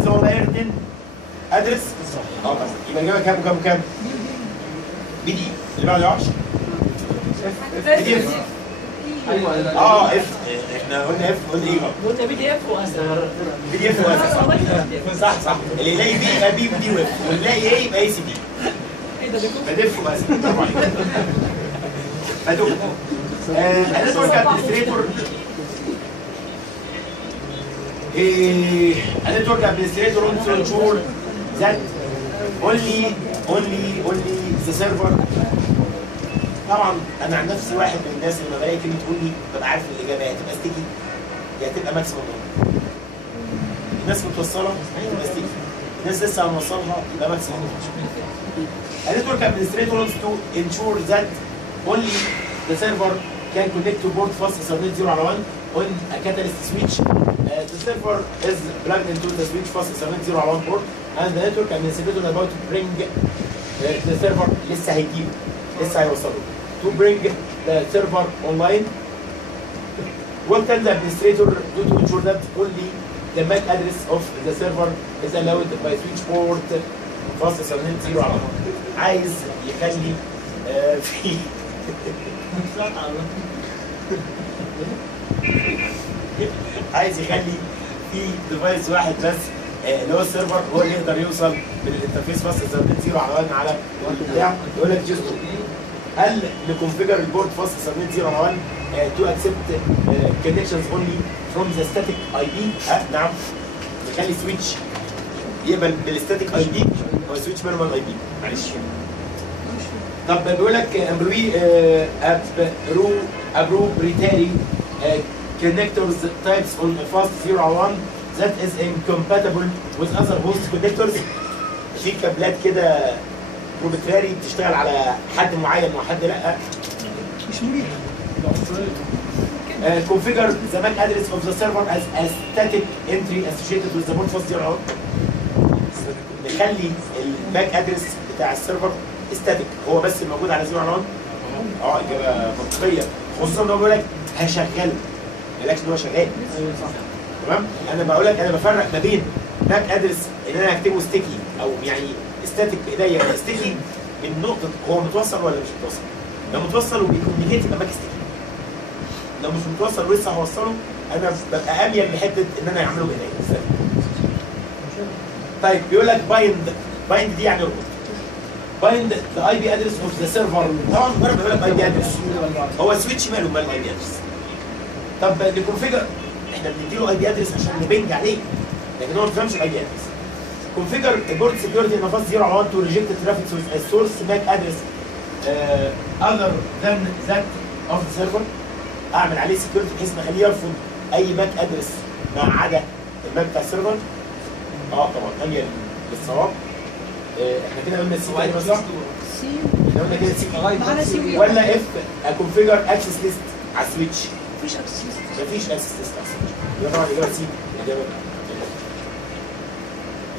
اذا هو بقى 2 ادرس بس يبقى الاجابه كام وكام وكام؟ بي دي اللي بعده 10 بي دي اف. ايوه اف احنا قلنا اف قلنا ايه؟ قلنا بي دي اف واسر. بي دي اف واسر صح اللي يلاقي بي يبقى بي ودي واف واللي يلاقي ايه يبقى اي سي دي. ايه ده بدف واسر طبعا. بدوق النتورك ادمنستريتور النتورك ادمنستريتور wants to ensure that only the server. طبعا انا عن نفسي واحد من الناس اللي لما بلاقي كلمه only ببقى عارف الاجابه يا هتبقى ستيكي يا هتبقى ماكسيموم. الناس متوصله هتبقى ستيكي، الناس لسه هنوصلها يبقى ماكسيموم. النتورك ادمنستريتور wants to ensure that only the server can connect to port fast Ethernet 0 على 1 on a catalyst switch. The server is plugged into the switch fast Ethernet 0 على 1 port and the network administrator is about to bring the server لسه هيوصله to bring the server online. What can the administrator do to ensure that only the MAC address of the server is allowed by switch port fast Ethernet 0 على 1؟ عايز يخلي في عايز يخلي في ديفايس واحد بس اللي هو السيرفر هو اللي يقدر يوصل من الانترفيس فاست ايثرنت 0 على 1 على البتاع. يقول لك جست هل نكونفيجر البورد فاست ايثرنت 0 على 1 تو اكسبت كونكشنز اونلي فروم ذا ستاتيك اي بي؟ نعم، نخلي سويتش يقبل بالستاتيك اي بي او سويتش مانوال اي بي. معلش طب بيقول لك appropriately connectors types on fast 0 على 1 that is incompatible with other host connectors. في كابلات كده بروبريتاري بتشتغل على حد معين وحد لا مش مريح. configure the MAC address of the server as a static entry associated with the port fast 0 على 1. نخلي الماك ادرس بتاع السيرفر ستاتيك هو بس الموجود على 0 على 1. اجابه منطقيه، خصوصا ان هو بيقول لك هشغله ما قالكش ان هو شغال. تمام، انا بقول لك انا بفرق ما بين ماك ادرس ان انا هكتبه ستيكي او يعني ستاتيك بايديا ولا ستيكي من نقطه هو متوصل ولا مش متوصل. لو متوصل وبيكونيكيت يبقى ماك ستيكي، لو مش متوصل ولسه هوصله انا ببقى اميل لحته ان انا اعمله بايديا. طيب بيقول لك بايند دي يعني اربط. بايند ذا اي بي ادرس اوف ذا سيرفر. طبعا مجرد بيقول لك اي بي ادرس هو سويتش ماله مال الاي بي ادرس. طب نكونفيجر احنا بنديله اي بي ادرس عشان نبنج عليه لكن هو ما بيفهمش الاي بي ادرس. كونفيجر البورت سكيورتي ان فاست 0 على 1 تو ريجكت ترافيك سورس ماك ادرس اذر ذان ذات اوف ذا سيرفر. اعمل عليه سكيورتي بحيث ما اخليه يرفض اي ماك ادرس ما عدا الماك بتاع السيرفر. طبعا اميل للصواب. احنا كده قلنا السي تقريبا صح؟ احنا قلنا كده سي ولا اف اكونفيجر اكسس ليست على السويتش؟ مفيش اكسس ليست على السويتش. يبقى طبعا الاجابه سي. الاجابه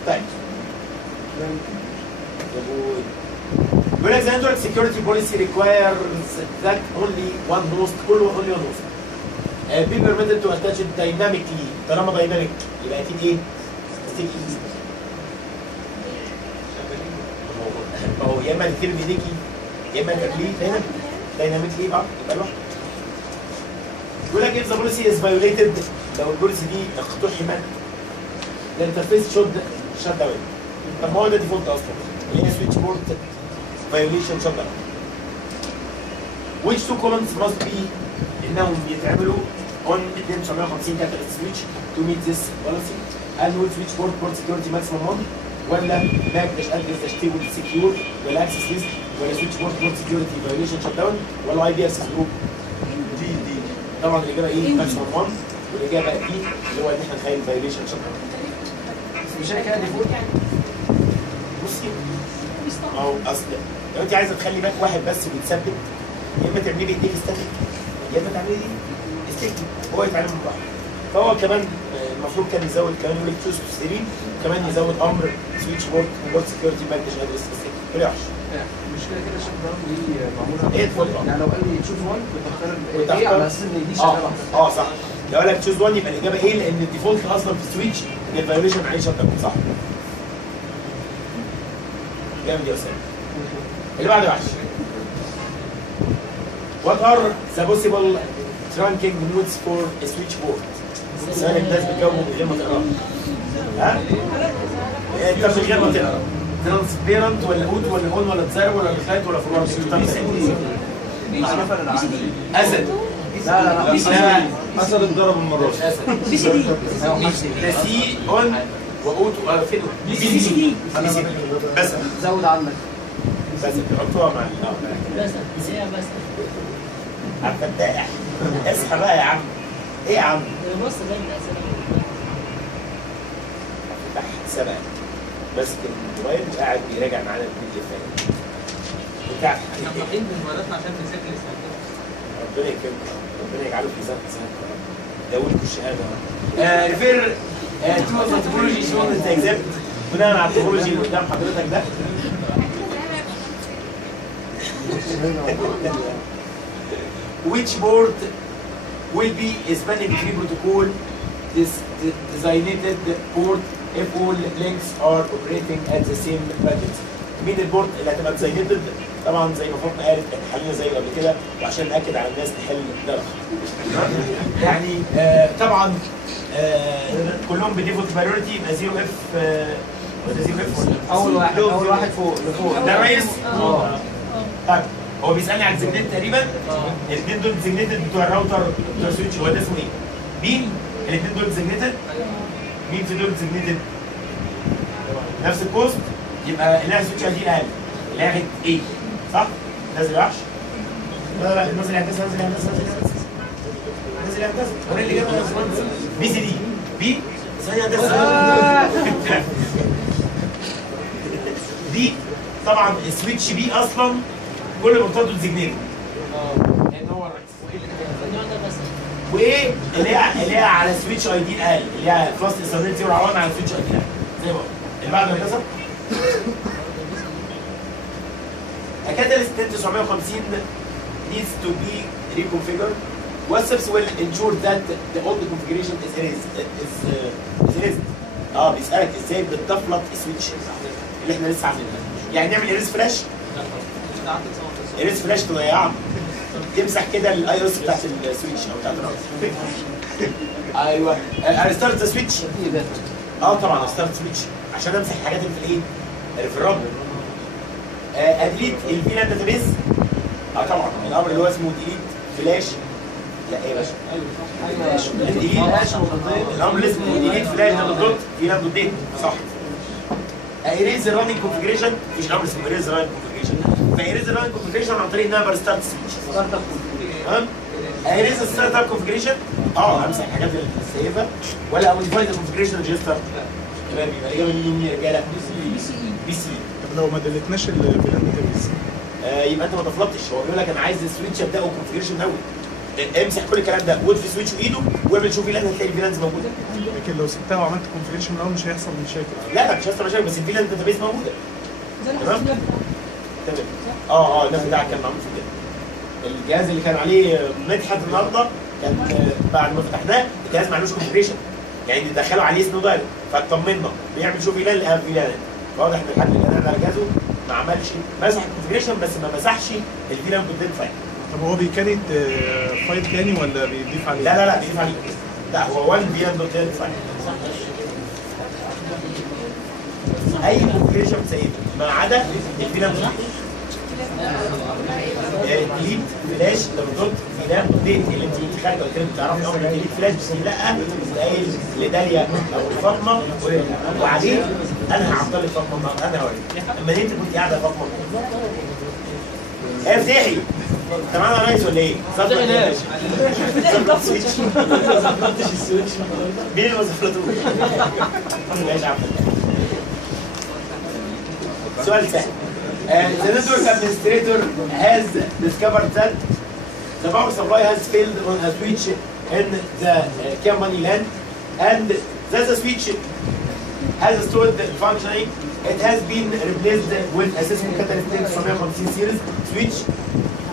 طيب بيقول لك the network security policy requires that only one host كله only one host be permitted to attach it dynamically. طالما دايناميك يبقى اكيد ايه؟ ستيكي. ما هو يا اما تكتب بايديكي يا اما تكتبيه دايناميكلي يبقى لوحده. بيقول لك if the policy is violated لو البوليسي دي اقتحمت الانترفيس شوت داون. طب ما هو ده ديفولت اصلا اللي هي سويتش بورت فايوليشن شوت داون. which two comments must be انهم يتعملوا on 250 كاتاليست سويتش to meet this policy. هل نقول سويتش بورت سكيورتي ماكسيموم 1 ولا ماك داش ادرس داش تيبل سكيور ولا اكسس ليست ولا سويتش بورت سكيورتي فايوليشن شوت داون ولا اي بي اكسس جروب؟ دي طبعا الاجابه ايه؟ ماكسيموم 1. والاجابه ايه اللي هو ان احنا نخيل فايوليشن شوت داون. مش انا كده ديفولت. بصي اهو اصل لو انت عايزه تخلي ماك واحد بس ويتثبت يا اما تعملي بايديك ستاتيك يا اما تعملي ستيكي هو يتعلم من بعض. فهو كمان المفروض كان يزود كمان يقول لك تشوز سيرين كمان يزود امر سويتش بورت سكيورتي باك داش ادرس ما ينفعش. مش كده شوت داون دي معموله ايه اتفضل. يعني لو قال لي تشوز 1 كنت اختار ايه على اساس ان دي شغاله صح. لو قال لك تشوز 1 يبقى الاجابه ايه؟ لان الديفولت اصلا في السويتش الفايوليشن معلش هتكون صح. جامد يا اسامه. اللي بعده وحش. What are the possible trunking modes for a switchboard؟ السؤال الناس بتجاوبه من غير ما تقراه. ها؟ انت من غير ما تقرا. ترانسبيرنت ولا اوت ولا اون ولا ديزاير ولا ريفلايت ولا فورورد؟ اسد. لا لا لا لا اسد اتضرب المره دي. اسد. بي سي دي. ده سي اون واوت فين؟ بي سي دي. بس زود عنك. بس حطوها مع بس هي بس. عم فتاح اصحى بقى يا عم. ايه يا عم؟ بص ده الاسئله. تحت سبق ماسك الموبايل قاعد بيراجع معانا البي دي اف بتاع احنا فاتحين موبايلاتنا عشان نسجل الساعتين. ربنا يكرمك ربنا يجعله في ميزان حسنات داولكوا الشهاده. ريفير تو التوبولوجي شون انت اكزامت بناء على التوبولوجي اللي قدام حضرتك ده. Which board will be a spanning tree protocol designated port if all links are operating at the same packets. مين البورد اللي هتبقى ديزاينيتد؟ طبعا زي ما فاطمه قالت احنا حلينا زي قبل كده وعشان ناكد على الناس نحل ده. يعني طبعا كلهم بديفولت بايورتي يبقى 0 اف ولا 0 اف ولا اول واحد فوق لفوق. ده الرئيس؟ طيب هو بيسالني على الديزيجنيت تقريبا. الاثنين دول ديزيجنيتد بتوع الراوتر بتوع السويتش. هو ده اسمه ايه؟ مين؟ الاثنين دول ديزيجنيتد؟ مين في دول ديزيجنيتد؟ نفس البوست يبقى اللي سويتش دي اقل. اللي هي ايه؟ صح؟ نازل وحش؟ لا لا نازل هندسه نازل هندسه نازل هندسه. وانا اللي جايبها يا باشمهندس. بي سي دي بي ثانيه هندسه. دي طبعا السويتش بي اصلا كل بورتاته ديزيجنيتد. لان هو الرئيس. وايه اللي هي على سويتش اي دي اقل اللي هي فاست استخدام 0 1 على سويتش اي دي اقل زي ما اللي بعد هندسه. A catalyst 950 needs to be reconfigured. WhatsApps will ensure that the old configuration is erased. بيسألك ازاي بتفلت السويتش اللي احنا لسه عاملينها. يعني نعمل erase فلاش؟ erase فلاش تضيعها. تمسح كده الاي او اس بتاعت السويتش او بتاعت الراوتر. ايوه ريستارت ذا سويتش. طبعا ريستارت سويتش عشان امسح الحاجات اللي في الايه؟ اللي في الرابط. ادليت الفيلان داتابيز. طبعا الامر اللي هو اسمه ديليت فلاش. لا ايه يا باشا؟ ديليت الامر اللي اسمه ديليت فلاش ده بالظبط فيلان دوت ديت صح. ايريز الراننج كونفجريشن مفيش امر اسمه ايريز الراننج كونفجريشن. فايريز الراننج كونفجريشن عن طريق ان انا برستارت سويتش. تمام؟ ايريز الستارت اب كونفجريشن امسح الحاجات اللي سايبها ولا موديفاي ذا كونفجريشن ريجستر. تمام يبقى الاجابه مين يا رجاله؟ بي سي. لو ما دلتناش الفيلان داتابيز يبقى انت ما تفلتش. هو بيقول لك انا عايز السويتش ابداه كونفجريشن اول. امسح كل الكلام ده وود في سويتش وايده واعمل شوف فيلان هتلاقي الفيلانز موجوده. لكن لو سبتها وعملت كونفجريشن من الاول مش هيحصل مشاكل. لا مش هيحصل مشاكل بس الفيلان داتابيز موجوده. تمام؟ تمام. الناس بتاعك كان معمول في كده. الجهاز اللي كان عليه مدحت النهارده كان بعد ما فتحناه الجهاز ما عملوش كونفجريشن. يعني دخلوا عليه سنو دايركت فاطمنا بيعمل شوف فيلان لقى فيلان. واضح ان الحد اللي كان على جهازه ما عملش مسح الكونفجريشن بس ما مسحش الفيلان كونتنت فايل. طب هو بيكريت فايل تاني ولا بيضيف عليه؟ لا بيضيف عليه. لا هو 1 فيلان دوت فايل. اي كونفجريشن سايبه ما عدا الفيلان ديليت فلاش دوت فيلان ديت اللي انت خارجه قلت لك بتعرفي امر ديليت فلاش بس لا قايل لداليا او لفاطمه وبعدين انا هعطلك فاطمه النهارده. انا هوريك اما انت كنت قاعده فاطمه ايه فتحي انت معانا يا ريس ولا ايه؟ ظبط يا باشا. ظبط السويتش. ما ظبطتش السويتش. مين اللي ما ظبطوش؟ ماشي يا عم. سؤال سهل. The network administrator has discovered that the power supply has failed on a switch in the company LAN and that the switch has stopped functioning. It has been replaced with a Cisco Catalyst 950 series switch.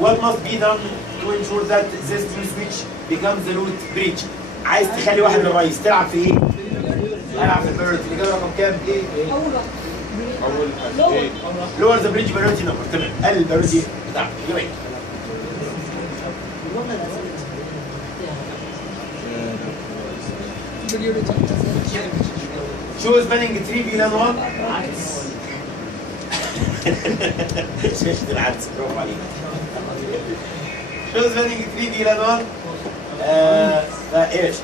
What must be done to ensure that this new switch becomes the root bridge? عايز تخلي واحد للرئيس تلعب في ايه؟ العب في البريورتي. الاجابه رقم كام؟ ايه؟ اول واحد اول حاجه ايه؟ لور ذا بريدج بريورتي نمبر. تمام. قل البريورتي بتاعته. الاجابه ايه؟ شو سباننج تري فيلان 1. شاشة العدس. برافو عليك. شو سباننج تري فيلان 1. ايش؟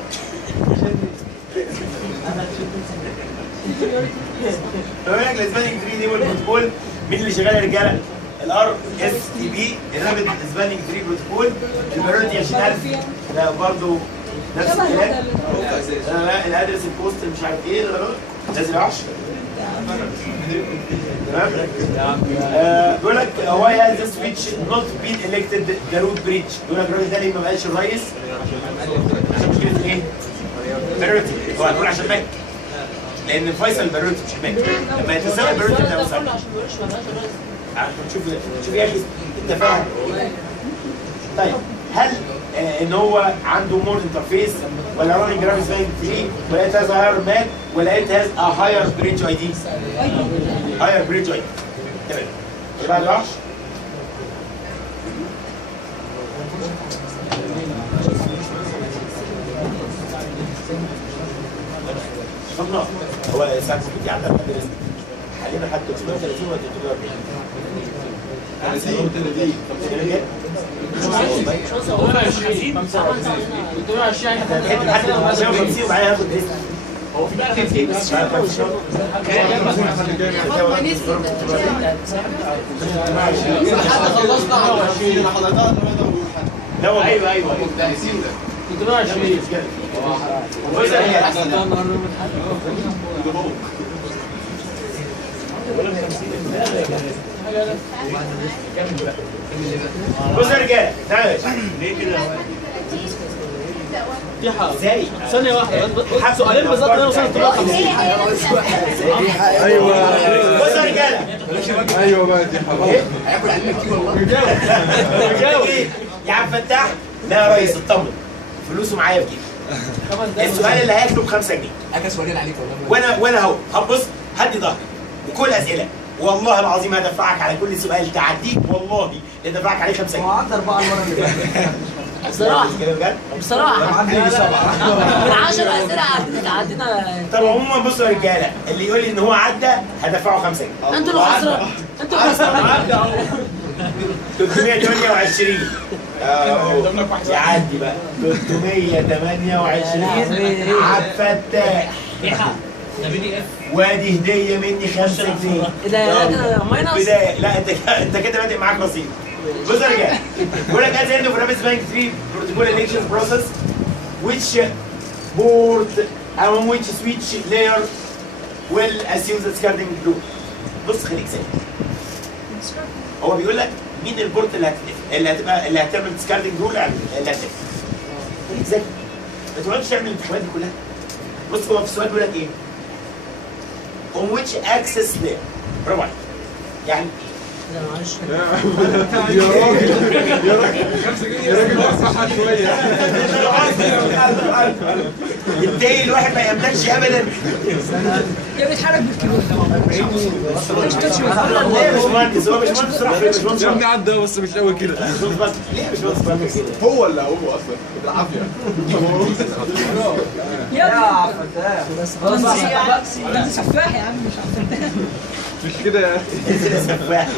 بقول لك الاسبانينج 3 دي والبروتوكول مين اللي شغال يا رجاله؟ الار اس تي بي الرابد اسبانينج 3 بروتوكول. البريورتي 20000 ده برضه نفس الكلام. الادرس البوست مش عارف ايه نازل وحش. تمام؟ بيقول لك واي هاز ذا سويتش نوت بين الكتد ذا روت بريتش. بيقول لك الراجل ده ليه ما بقاش الرئيس؟ عشان مشكله ايه؟ البريورتي. هو هتقول عشان ماك. لان فيصل البريورتي مش ماك. لما يتساوي البريورتي ده عشان ما يقولش ما بقاش الرئيس. شوف يا اخي انت فاهم. طيب هل ان هو عنده مور انترفيس ولا راننج جرافيكس 3 ولا ات هاز هاير ماك ولا ات هاز ا هاير بريدج اي دي؟ هاير بريدج اي دي. تمام. اللي بعد وحش. شفنا هو ساعة كنت عندك حاليا حتى 330 ولا 340. انا 30 وبعدين هاخد هو في بقى 50 بس حتى خلصنا على 20 حضرتك. لا والله. ايوه 320 بص يا رجاله تعالوا ليه كده؟ في حاجه ازاي؟ ثانيه واحده بس سؤالين بالظبط انا وصلت ايوه بص يا رجاله ايوه بقى دي حاجه. هياكل علينا كتير والله. يا عم فتاح لا يا ريس اطمن فلوسه معايا في جيبي. السؤال اللي هياكله ب 5 جنيه اكل سؤالين عليك والله. وانا اهو هبص هدي ظهري وكل اسئله والله العظيم هدفعك على كل سؤال تعديك والله هدفعك عليه 5 جنيه. قعدت 4 المره اللي فاتت. بصراحه بجد؟ بصراحه عندي 7. من 10 اسئله عدينا. طب عموما بصوا يا رجاله اللي يقول لي ان هو عدى هدفعه 5 جنيه. انتوا اللي خسران انتوا اللي خسران 328 يعدي بقى 328 عبد فتاح ده بي دي اف. وادي هديه مني 5 جنيه. ده ماينس. بدايه لا انت كده بادئ معاك رصيد. بص يا رجاله بيقول لك as end of Rapid Bank 3 protocol elections process which board on which switch layer will assume the discarding group. بص خليك ساكت. هو بيقول لك مين البورت اللي هتعمل ديسكاردنج رول اللي هتقفل. خليك ذكي. ما تقعدش تعمل الانتخابات دي كلها. بص هو في السؤال بيقول لك ايه؟ on which access layer. برافو عليك. يعني لا معلش يا راجل يا راجل وسعها شويه. الداي الواحد ما يملكش ابدا. يا بيتحرك بالكيبورد. ليه يا باشمهندس؟ هو باشمهندس راح فين؟ باشمهندس يا ابني عدى بس مش قوي كده. ليه يا باشمهندس كده؟ هو اللي هو اصلا بالعافيه. يا فتاح. بس خلاص انت سفاح يا عم مش عارف. مش كده يا اخي. سفاح.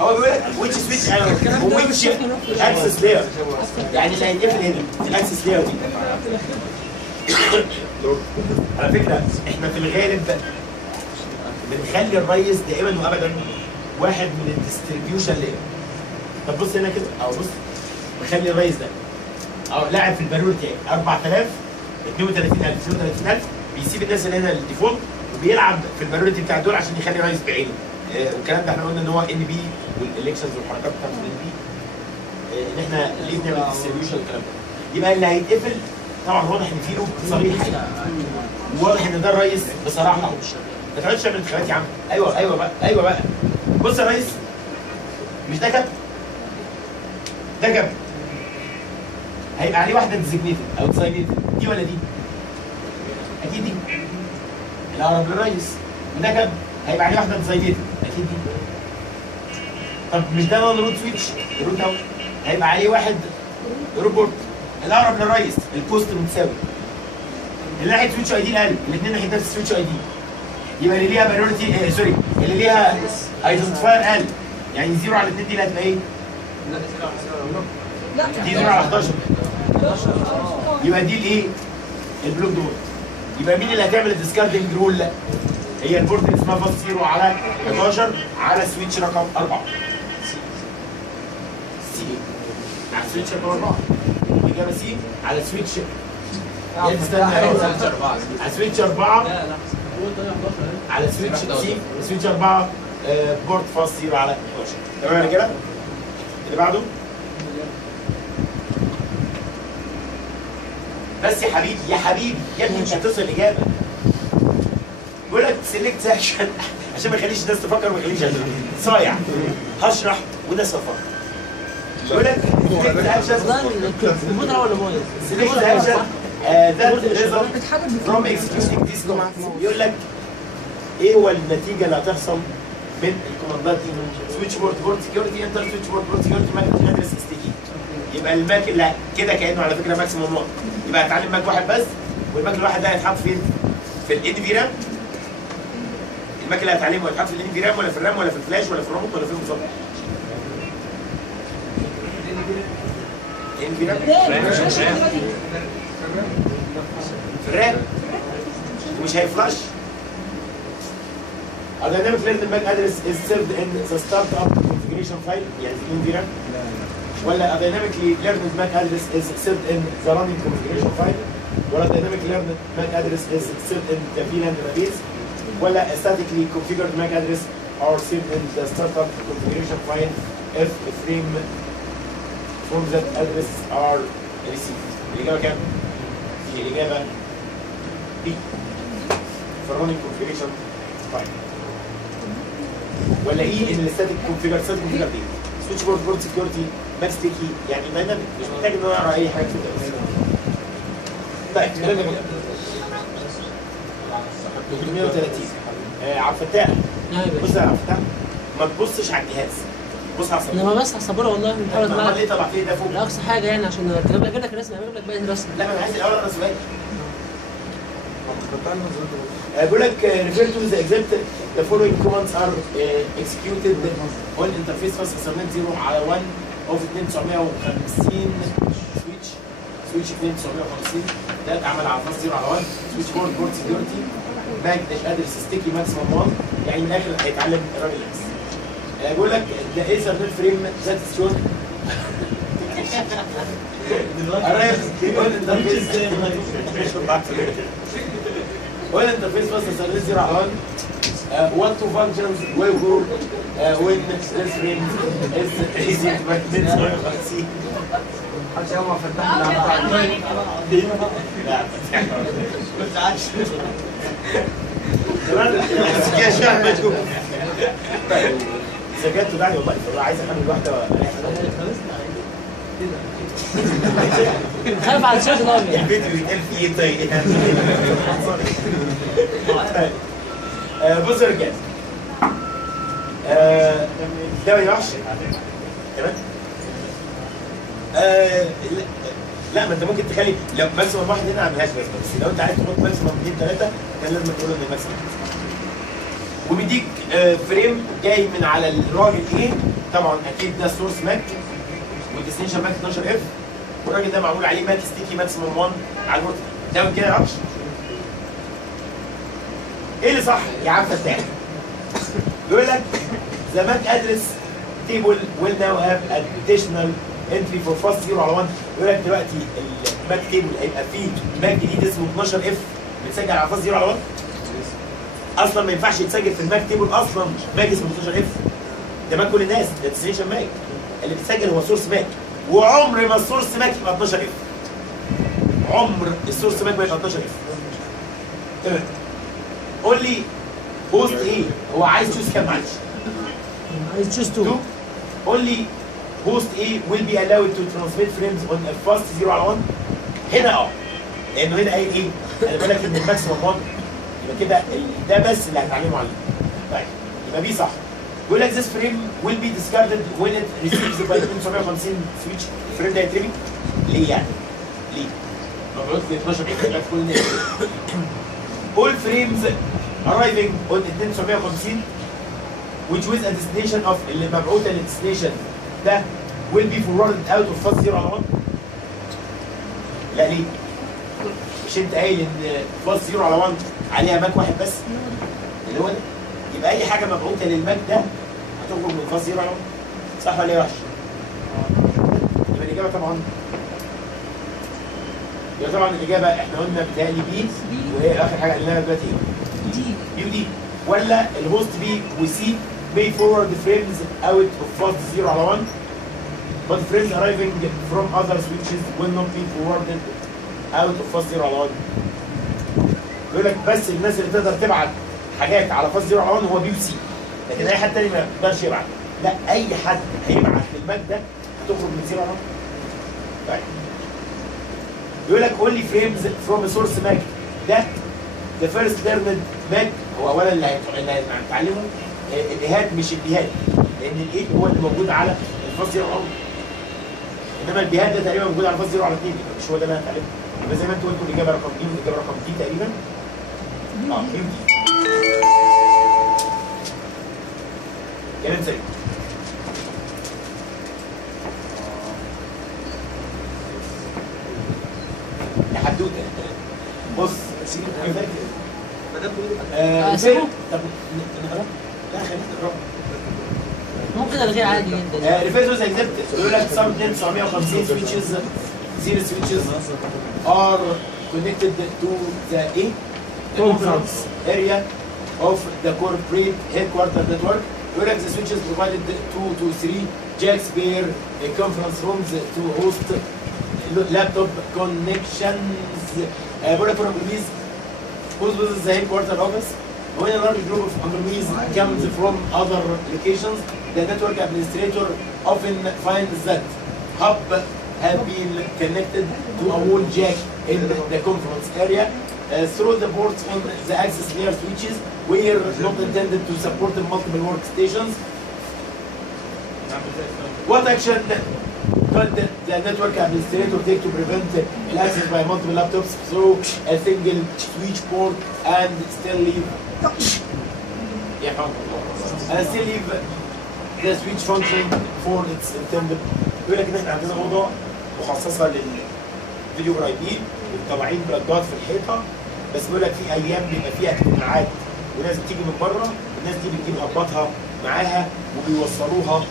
هو بيقول لك which switch which access layer يعني اللي هيتقفل هنا الاكسس layer دي. على فكره احنا في الغالب بنخلي الريس دائما وابدا واحد من الديستريبيوشن لاير. طب بص هنا كده او بص بخلي الريس ده او لاعب في البارورتي 4000 32000 32000 بيسيب الناس اللي هنا الديفولت وبيلعب في البارورتي بتاع دول عشان يخلي الريس بعينه. والكلام ده احنا قلنا ان هو ان بي والالكشنز والحركات بتاعت الان بي ان احنا ليه بنعمل ديستريبيوشن والكلام ده. يبقى اللي هيتقفل طبعا واضح ان في لوب صريح واضح ان ده الريس بصراحه. ما تقعدش تعمل انتخابات يا عم. ايوه بقى بص يا ريس مش ده كابتن ده كابتن هيبقى عليه واحده ديزيجنيتد او ديزاينيتد دي ولا دي؟ اكيد دي الاقرب للريس، وده كام؟ هيبقى عليه واحده ديزاينيتد، اكيد دي. طب مش ده نون روت سويتش؟ الروت اهو هيبقى عليه واحد روبورت الاقرب للريس، البوست متساوي. اللي ناحيه سويتش اي دي الاقل، الاثنين ناحيه نفس السويتش اي دي. يبقى اللي ليها بايورتي سوري، اللي ليها ايدنتيفاير اقل، يعني 0 على 2 دي اللي هتبقى ايه؟ لا دي 0 على 11. يبقى دي الايه؟ البلوك دول. يبقى مين اللي هتعمل الديسكاردنج رول؟ هي البورت اللي اسمها باس 0 على 11 على سويتش رقم 4. سي على سويتش رقم 4. الإجابة سي على سويتش على سويتش 4 على سويتش سي سويتش 4 بورت فاس 0 على 11. تمام كده؟ اللي بعده بس يا حبيبي يا حبيبي يا ابني مش هتصل الاجابه. بيقول لك سيلكت سكشن عشان ما يخليش الناس تفكر وما يخليش صايع. هشرح والناس تفكر. بيقول لك سيلكت اكشن الكمبيوتر هو اللي بايظ. سيلكت اكشن ذات ريزلت فروم اكسكيوتنج ذيس كوماند. يقول لك ايه هو النتيجه اللي هتحصل من الكوماندات دي؟ سويتش بورت سكيورتي انتر سويتش بورت سكيورتي ماك ادرس ستيكي. يبقى الماك اللي كده كانه على فكره ماكسيموم 1، يبقى هتعلم ماك واحد بس، والماك الواحد ده هيتحط فين؟ في الان في رام. الماك اللي هتعلمه هيتحط في الان في رام ولا في الرام ولا في الفلاش ولا في الروموت ولا في المصدر؟ ان في رام؟ في الرام ومش هيفلاش. A dynamic learned MAC address is served in the startup configuration file يعني في ان في رام، ولا a dynamically learned MAC address is served in the running configuration file، ولا dynamically learned MAC address is served in the VLAN database، ولا statically configured MAC address are served in the startup configuration file if a frame from that address are received. الإجابة كام؟ دي الإجابة B في running configuration file. ولا إيه إن الستاتيك configured دي؟ سويتش بورت سكيورتي ماك ستيكي يعني دايناميك، مش محتاج ان هو يقرا اي حاجه كده. طيب 330 عبد الفتاح. بص يا عبد الفتاح ما تبصش على الجهاز، بص على السبوره. انا بس على السبوره والله بنحاول امال معاك ليه طلعت لي ده فوق؟ لا اقصى حاجه يعني عشان اجيب لك رسمه، اجيب لك باقي الرسم. لا ما انا عايز الاول اقرا سؤال. بيقول لك refer to the example the following commands are executed on interface fast ethernet 0 على 1 of 2950 سويتش 2950 ده اتعمل على فاست 0 على 1 سويتش بورت سكيورتي باك داش ادرس ستيكي ماكسيمم 1 يعني من الاخر هيتعلم الراجل اكس. بيقول لك the ethernet frame that is shown arrives on interface when interface fast ethernet 0 على 1 what two functions will go when this frame is easy to see. محدش يوم فتحنا لا ما تعالش كده شويه مشكوك. طيب اذا جت تدعني والله عايز احمل واحده خايف على الشاشه ده الفيديو يتقال فيه ايه طيب. بص يا رجاله ده ما ينفعش تمام. لا ما انت ممكن تخلي لو ماكسيمم واحد هنا ما عملهاش بس لو انت عايز تحط ماكسيمم 2 3 كان لازم تقول ان الماكسيمم. وبيديك فريم جاي من على الراجل ايه طبعا اكيد ده سورس ماك والديستنيشن ماك 12 اف والراجل ده معمول عليه ماك ستيكي ماكسيمم 1 على البورت ده كده يا عبش. ايه اللي صح يا عم فتاح؟ بيقول لك the MAC address table will now have additional entry for fast 0 على 1. يقول لك دلوقتي الماك تيبل هيبقى فيه ماك جديد اسمه 12 اف متسجل على فاست 0 على 1. اصلا ما ينفعش يتسجل في الماك تيبل اصلا ماك اسمه 12 اف. ده ماك كل الناس ده ديستنيشن ماك اللي بيتسجل هو سورس ماك وعمر ما السورس ماك يبقى 12 اف. عمر السورس ماك ما يبقى 12 اف. تمام. قول لي هوست ايه؟ هو عايز تشوز كام معلش؟ عايز تشوز 2. قول لي host A will be allowed to transmit frames on a fast 0 على 1. هنا لانه هنا قايل ايه؟ خلي بالك ان الماكسيمم 1 يبقى كده ده بس اللي هتعلمه عليه. طيب يبقى بي صح. بيقول لك this frame will be discarded when it receives by 750 switch. الفريم ده هيترمي؟ ليه يعني؟ ليه؟ مبعوث ل 12 بيترمي في كل الناس. All frames arriving on 2750 which with a destination of اللي مبعوثه للديستنيشن ده will be forwarded out of fast 0 على 1. لا ليه؟ مش انت قايل ان فاست 0 على 1 عليها ماك واحد بس؟ اللي هو ده. يبقى اي حاجه مبعوثه للماك ده هتخرج من فاست 0 على 1. صح ولا ايه يا وحش؟ يبقى الاجابه طبعا احنا قلنا بتهيألي بي، وهي اخر حاجه قلناها دلوقتي ايه؟ دي بي ودي. ولا الهوست بي وسي may forward frames out of fast 0 على 1 but frames arriving from other switches will not be forwarded out of fast 0 على 1. بيقول لك بس الناس اللي تقدر تبعت حاجات على فاست 0 على 1 هو بي وسي، لكن اي حد تاني ما يقدرش يبعت. لا اي حد هيبعت للماك ده هتخرج من 0 على 1. طيب بيقول لك only frames from a source Mac ده the first learned Mac هو اولا اللي هنتعلمه الايهات مش البيهات، لان الايد هو اللي موجود على الفاست 0 على 1، انما البيهات ده تقريبا موجود على الفاست 0 على 2، يبقى مش هو ده اللي هنتعلمه. يبقى زي ما انتوا قلتوا الاجابه رقم دي والاجابه رقم دي تقريبا. دي ودي. كلام سليم. يا حدوته بص اسيبه؟ طب نقرا؟ لا خلينا نقرا. ممكن الغيه عادي جدا. ريفيرز اكزبت بيقول لك some 950 switches zero switches are connected to the conference area of the corporate headquarter network. بيقول لك the switches provided 2 to 3 jacks per conference rooms to host laptop connections. بيقول لك for employees whose visits the headquarter office. When a large group of employees comes from other locations, the network administrator often finds that hub have been connected to a wall jack in the conference area through the ports on the access layer switches were not intended to support multiple workstations. What action could the network administrator take to prevent access by multiple laptops through a single switch port and still leave the switch function for its intended. بيقول لك ان احنا عندنا اوضه مخصصه للفيديو اي بي ومطلعين بلاجات في الحيطه، بس بيقول لك في ايام بيبقى فيها اجتماعات وناس بتيجي من بره، والناس دي بتجيب هبطها معاها وبيوصلوها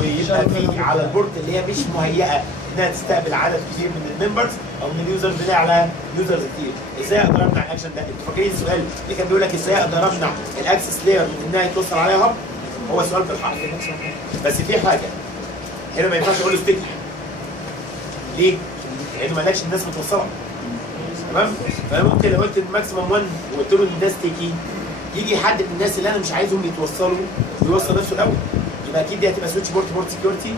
ويبقى في على البورد اللي هي مش مهيئه انها تستقبل عدد كبير من الممبرز او من اليوزرز اللي على يوزرز كتير. ازاي اقدر امنع الاكشن ده؟ انتوا فاكرين السؤال اللي كان بيقول لك ازاي اقدر امنع الاكسس لاير من انها يتوصل عليها هب؟ هو سؤال في الحق، بس في حاجه هنا ما ينفعش اقول له ستيك. ليه؟ لانه ما قالكش الناس متوصله. تمام؟ فانا ممكن لو قلت الماكسيمم 1 وقلت له ان ده ستيكي، يجي حد من الناس اللي انا مش عايزهم يتوصلوا ويوصل نفسه الاول. يبقى اكيد دي هتبقى سويتش بورت سكيورتي،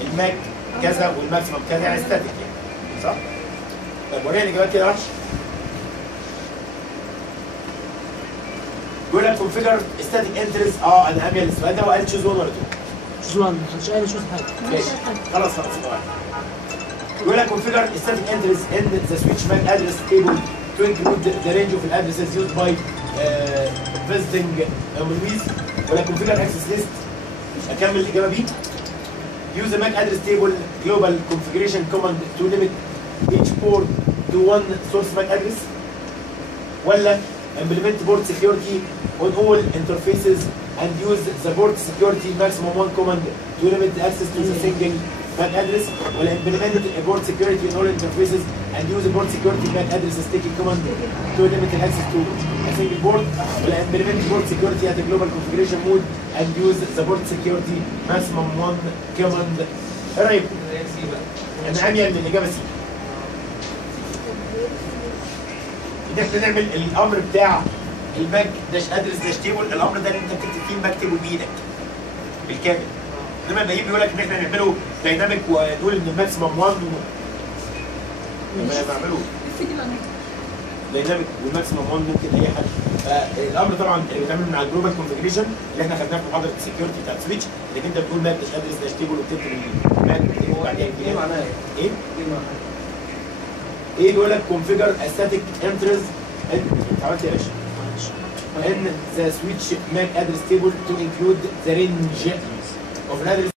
الماك كذا والماكسيمم كذا، يعني ستاتيك يعني. صح؟ طيب وريني الاجابات كده وحش. بيقول لك كونفيجر ستاتيك انترز. انا اميل السؤال ده وقال تشوز 1 ولا 2؟ شوز 1 محدش قال شوز حاجه. ماشي خلاص بيقول لك configure static entries in the switch MAC address table to include the range of addresses used by visiting employees. ولا configure access list. اكمل الاجابه بي. Use the MAC address table global configuration command to limit each port to one source MAC address. ولا implement port security on all interfaces and use the port security maximum 1 command to limit access to the single MAC address. ولا implement port security on all interfaces and use the port security MAC address sticky command to limit access to a single port. ولا implement port security at the global configuration mode and use the port security maximum 1 command. ايه رايكم؟ انا اميل من الاجابه سي. ان احنا نعمل الامر بتاع الماك داش ادرس داش تيبل، الامر ده اللي انت بتكتب فيه الماك تيبل بايدك بالكامل. انما الباقيين بيقول لك ان احنا نعمله دايناميك ونقول ان الماكسيمم 1 لما نعمله دايناميك والماكسيمم 1 ممكن اي حد. فالامر طبعا بيتعمل مع الجلوبال كونفجريشن اللي احنا خدناه في محاضره السكيورتي بتاعت سويتش، انك انت بتقول ماك مش ادرس داش تيبل وبتكتب الماك وبعدين ايه معناها ايه؟ ايه معناها؟ ايه بيقول لك كونفيجر استاتيك انترز انت عملت يا باشا؟ ان ذا سويتش ماك ادرس تيبل تو انكلود ذا رينج اوف الادرس